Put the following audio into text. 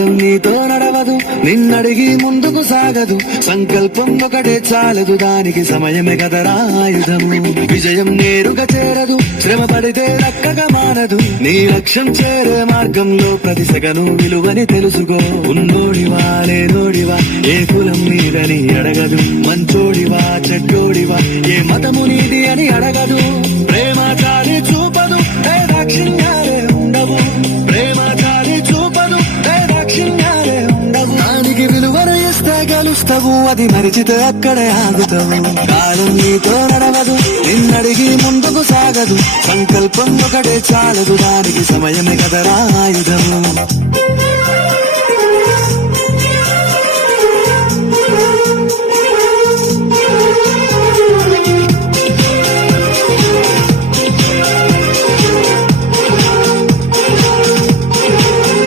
కాలం నీతో నడవదు, నిన్నడిగి ముందుకు సాగదు. సంకల్పం ఒకటే చాలదు, దానికి సమయమే కదరా ఆయుధము. విజయం నేరుగా చేరదు, శ్రమ పడితే దక్కగా మారదు. నీ లక్ష్యం చేరే మార్గంలో ప్రతి సెగను విలువని తెలుసుకో. ఉన్నోడివా లేనోడివా, ఏ కులం నీదని అడగదు. మంచోడివా చెడ్డోడివా, ఏ మతము నీది అని అడగదు. ప్రేమ చాలి చూపదు, దాక్షిణ్యాలే ఉండవు. ప్రేమ చాలి చూపదు, దాక్షిణ్యాలే ఉండవు. దానికి విలువను ఇస్తే గెలుస్తావు, అది మరిచితే అక్కడే ఆగుతావు. కాలం నీతో నడవదు, నిన్నడిగి ముందుకు సాగదు. సంకల్పం ఒకటే చాలదు, దానికి సమయమే కదరా ఆయుధము.